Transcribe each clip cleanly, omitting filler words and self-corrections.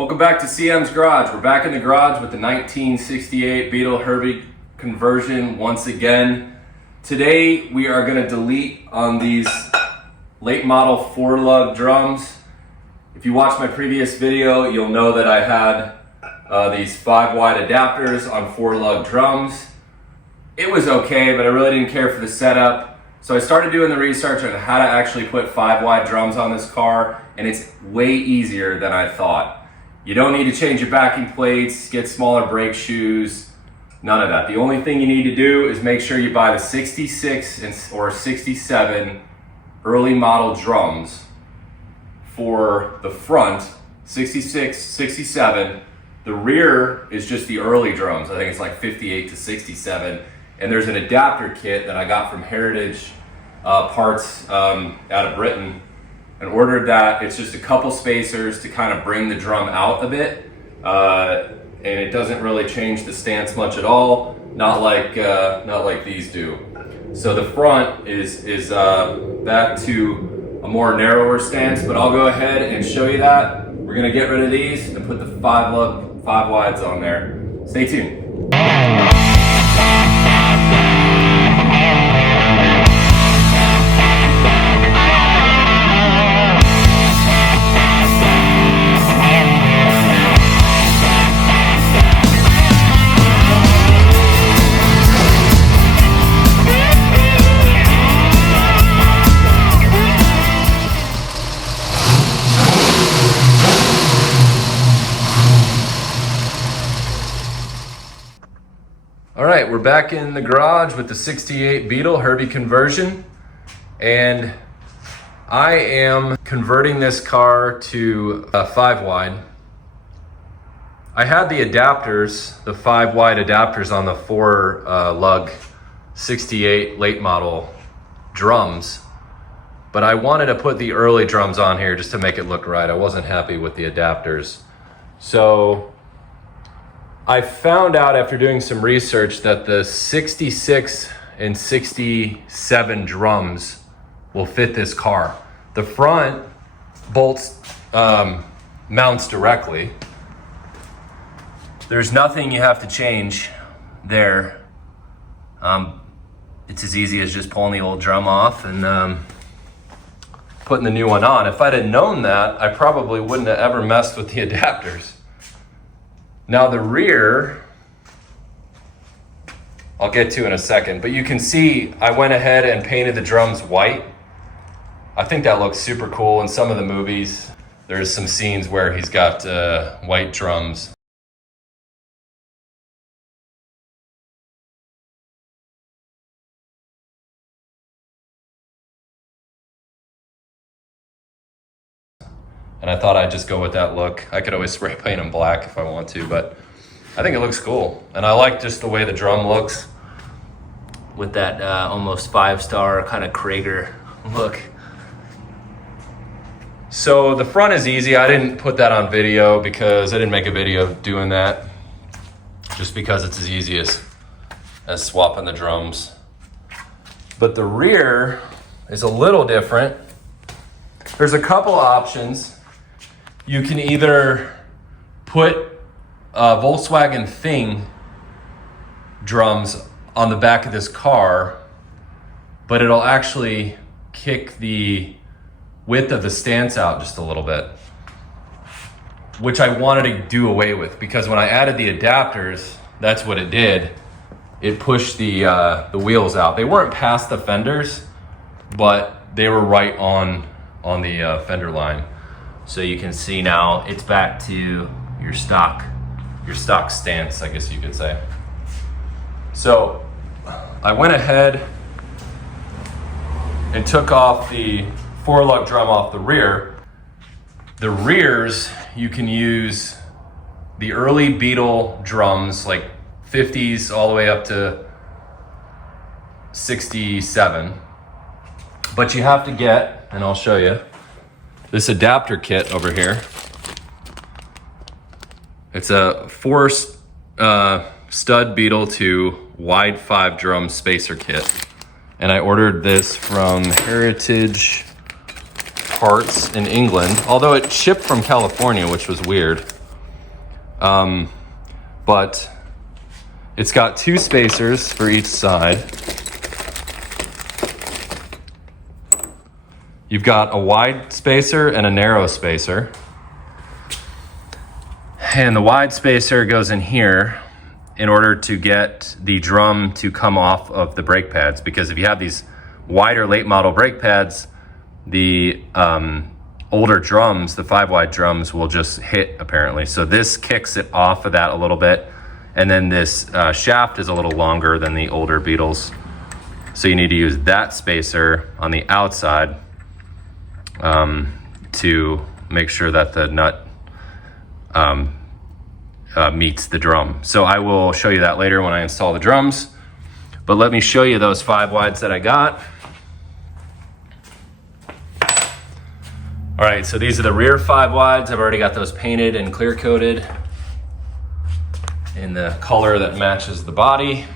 Welcome back to CM's Garage. We're back in the garage with the 1968 Beetle Herbie conversion once again. Today we are going to delete on these late model 4-lug drums. If you watched my previous video, you'll know that I had these 5-wide adapters on 4-lug drums. It was okay, but I really didn't care for the setup. So I started doing the research on how to actually put 5-wide drums on this car, and it's way easier than I thought. You don't need to change your backing plates, get smaller brake shoes, none of that. The only thing you need to do is make sure you buy the 66 or 67 early model drums for the front, 66, 67. The rear is just the early drums. I think it's like 58 to 67. And there's an adapter kit that I got from Heritage Parts out of Britain and ordered that. It's just a couple spacers to kind of bring the drum out a bit. And it doesn't really change the stance much at all. Not like these do. So the front is back to a more narrower stance, but I'll go ahead and show you that. We're gonna get rid of these and put the 5 wides on there. Stay tuned. All right, we're back in the garage with the 68 Beetle Herbie conversion, and I am converting this car to a 5-wide. I had the adapters, the 5-wide adapters on the 4-lug 68 late model drums, but I wanted to put the early drums on here just to make it look right. I wasn't happy with the adapters. So I found out after doing some research that the 66 and 67 drums will fit this car. The front bolts mounts directly. There's nothing you have to change there. It's as easy as just pulling the old drum off and putting the new one on. If I'd have known that, I probably wouldn't have ever messed with the adapters. Now the rear, I'll get to in a second, but you can see I went ahead and painted the drums white. I think that looks super cool. In some of the movies, there's some scenes where he's got white drums. And I thought I'd just go with that look. I could always spray paint them black if I want to, but I think it looks cool. And I like just the way the drum looks with that almost 5-star kind of Krager look. So the front is easy. I didn't put that on video because I didn't make a video of doing that, just because it's as easy as swapping the drums. But the rear is a little different. There's a couple options. You can either put Volkswagen Thing drums on the back of this car, but it'll actually kick the width of the stance out just a little bit, which I wanted to do away with, because when I added the adapters, that's what it did. It pushed the wheels out. They weren't past the fenders, but they were right on the fender line. So you can see now it's back to your stock stance, I guess you could say. So I went ahead and took off the 4-lug drum off the rear. The rears, you can use the early Beetle drums, like 50s all the way up to 67. But you have to get, and I'll show you, this adapter kit over here. It's a 4 stud Beetle to wide 5 drum spacer kit. And I ordered this from Heritage Parts in England, although it shipped from California, which was weird. but it's got 2 spacers for each side. You've got a wide spacer and a narrow spacer. And the wide spacer goes in here in order to get the drum to come off of the brake pads, because if you have these wider late model brake pads, the older drums, the 5-wide drums, will just hit apparently. So this kicks it off of that a little bit. And then this shaft is a little longer than the older Beetles. So you need to use that spacer on the outside to make sure that the nut meets the drum. So I will show you that later when I install the drums. But let me show you those 5-wides that I got. All right, so these are the rear 5-wides. I've already got those painted and clear coated in the color that matches the body.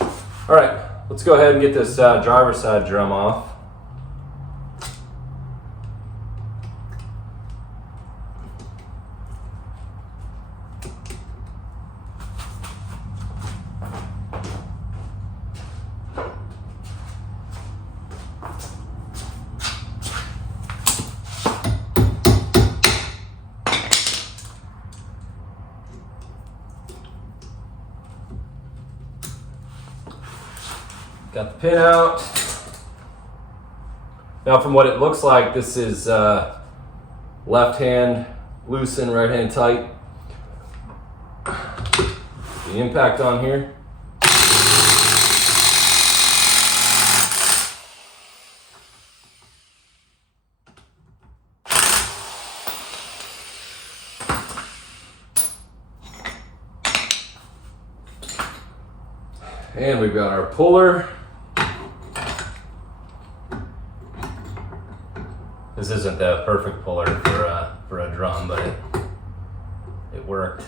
All right, let's go ahead and get this driver's side drum off. Got the pin out. Now from what it looks like, this is left hand loosen, right hand tight. The impact on here. And we've got our puller. This isn't the perfect puller for a drum, but it worked.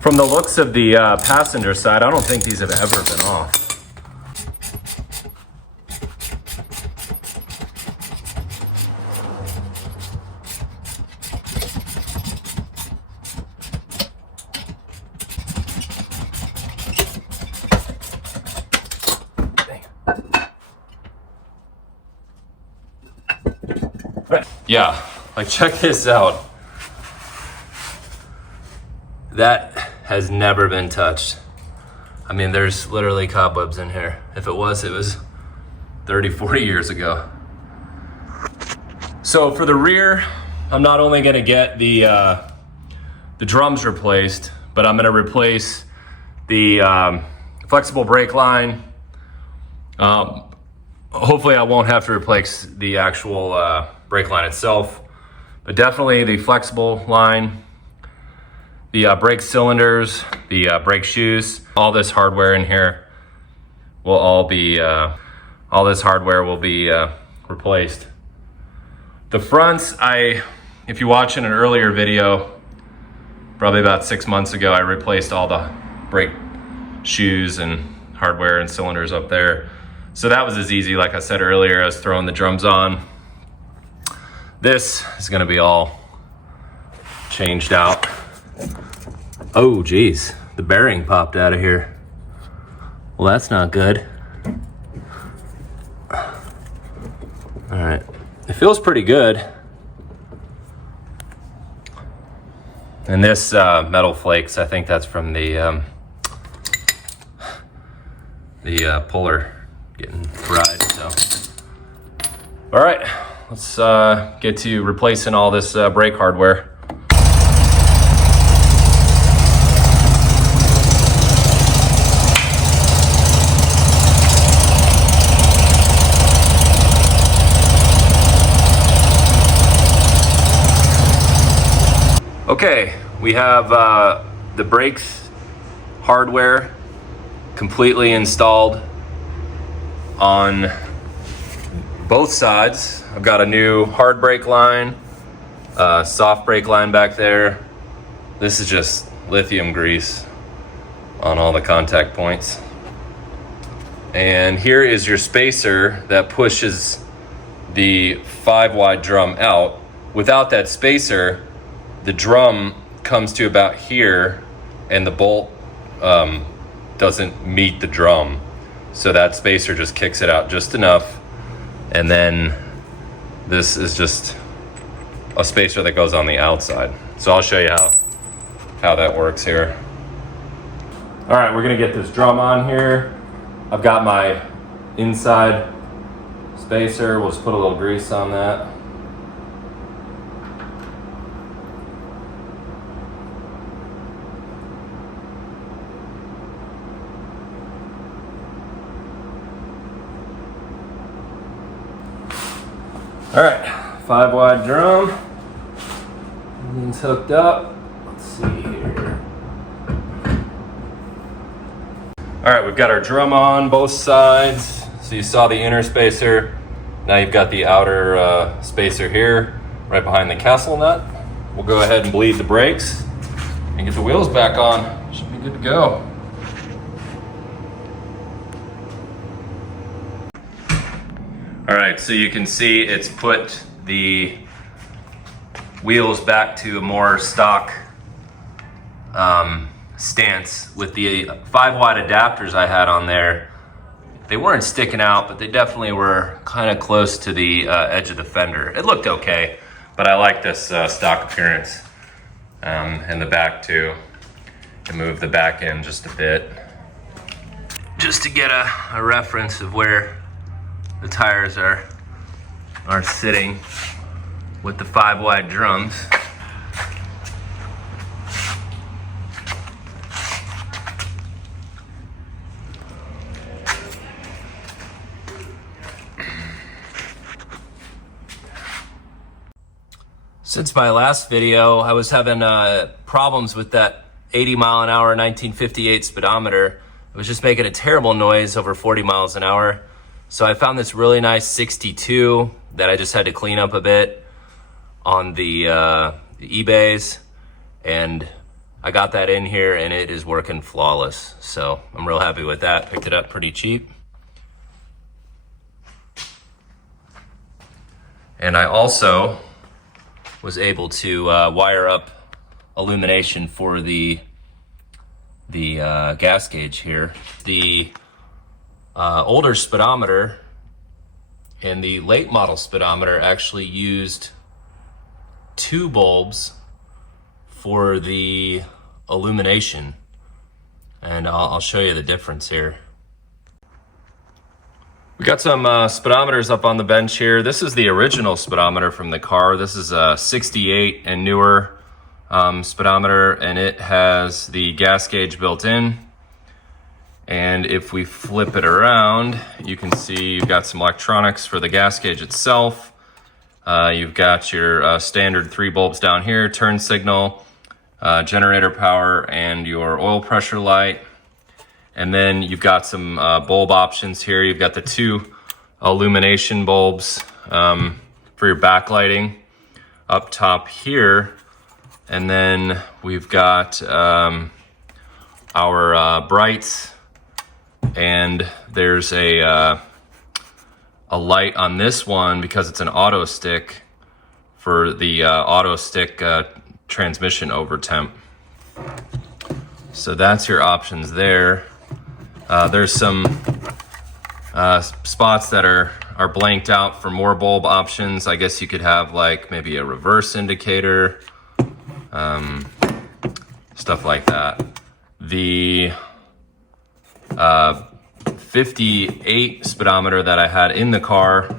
From the looks of the passenger side, I don't think these have ever been off. Yeah, like check this out. That has never been touched. I mean, there's literally cobwebs in here. If it was 30, 40 years ago. So for the rear, I'm not only gonna get the drums replaced, but I'm gonna replace the flexible brake line. Hopefully I won't have to replace the actual brake line itself, but definitely the flexible line, the brake cylinders, the brake shoes, all this hardware in here will all be replaced. The fronts, if you watch in an earlier video, probably about 6 months ago, I replaced all the brake shoes and hardware and cylinders up there. So that was as easy, like I said earlier, as throwing the drums on. This is gonna be all changed out. Oh geez, the bearing popped out of here. Well, that's not good. All right, it feels pretty good. And this metal flakes, I think that's from the puller getting fried, so. All right, let's get to replacing all this brake hardware. Okay, we have the brakes hardware completely installed on both sides. I've got a new hard brake line, soft brake line back there. This is just lithium grease on all the contact points. And here is your spacer that pushes the 5-wide drum out. Without that spacer, the drum comes to about here and the bolt doesn't meet the drum. So that spacer just kicks it out just enough. And then this is just a spacer that goes on the outside. So I'll show you how that works here. All right, we're gonna get this drum on here. I've got my inside spacer. We'll just put a little grease on that. All right, 5-wide drum. Everything's hooked up. Let's see here. All right, we've got our drum on both sides. So you saw the inner spacer. Now you've got the outer spacer here, right behind the castle nut. We'll go ahead and bleed the brakes and get the wheels back on. Should be good to go. All right, so you can see it's put the wheels back to a more stock stance. With the 5-wide adapters I had on there, they weren't sticking out, but they definitely were kind of close to the edge of the fender. It looked okay, but I like this stock appearance. And the back too. And move the back end just a bit, just to get a reference of where the tires are sitting with the 5-wide drums. Since my last video, I was having problems with that 80-mile-an-hour 1958 speedometer. It was just making a terrible noise over 40 miles an hour. So I found this really nice 62 that I just had to clean up a bit on the eBays, and I got that in here and it is working flawless. So I'm real happy with that. Picked it up pretty cheap. And I also was able to wire up illumination for the gas gauge here. The older speedometer and the late model speedometer actually used 2 bulbs for the illumination, and I'll show you the difference here. We got some speedometers up on the bench here. This is the original speedometer from the car. This is a 68 and newer speedometer, and it has the gas gauge built in. And if we flip it around, you can see you've got some electronics for the gas gauge itself. You've got your standard 3 bulbs down here, turn signal, generator power, and your oil pressure light. And then you've got some bulb options here. You've got the 2 illumination bulbs for your backlighting up top here. And then we've got our brights, and there's a light on this one because it's an auto stick for the auto stick transmission over temp. So that's your options there. There's some spots that are blanked out for more bulb options. I guess you could have like maybe a reverse indicator, stuff like that. The 58 speedometer that I had in the car,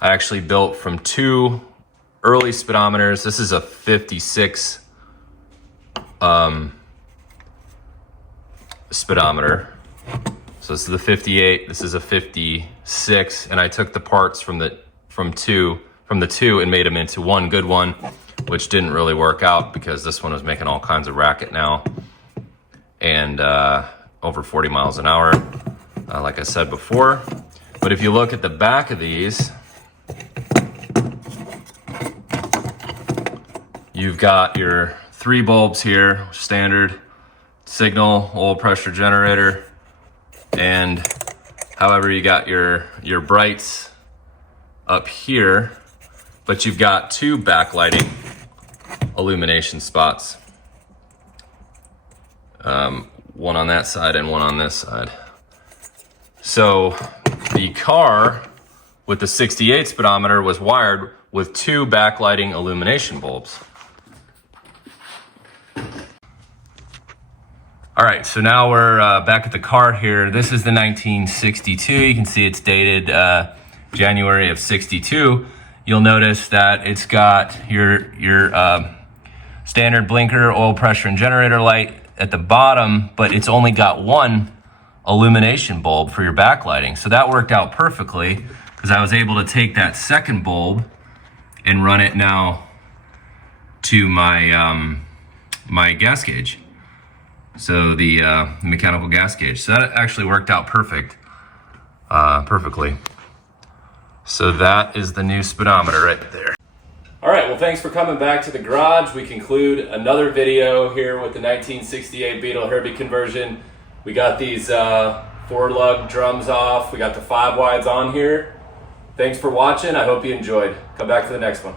I actually built from 2 early speedometers. This is a 56 speedometer. So this is the 58, this is a 56, and I took the parts from the 2 and made them into one good one. which didn't really work out because this one was making all kinds of racket now, and over 40 miles an hour, like I said before. But if you look at the back of these, you've got your 3 bulbs here, standard signal, oil pressure generator, and however you got your brights up here, but you've got 2 backlighting illumination spots. One on that side and one on this side. So the car with the 68 speedometer was wired with 2 backlighting illumination bulbs. All right, so now we're back at the car here. This is the 1962. You can see it's dated January of 62. You'll notice that it's got your standard blinker, oil pressure, and generator light at the bottom, but it's only got 1 illumination bulb for your backlighting. So that worked out perfectly because I was able to take that second bulb and run it now to my my gas gauge. So the mechanical gas gauge. So that actually worked out perfectly. So that is the new speedometer right there. All right, well, thanks for coming back to the garage. We conclude another video here with the 1968 Beetle Herbie conversion. We got these 4-lug drums off. We got the 5 wides on here. Thanks for watching. I hope you enjoyed. Come back to the next one.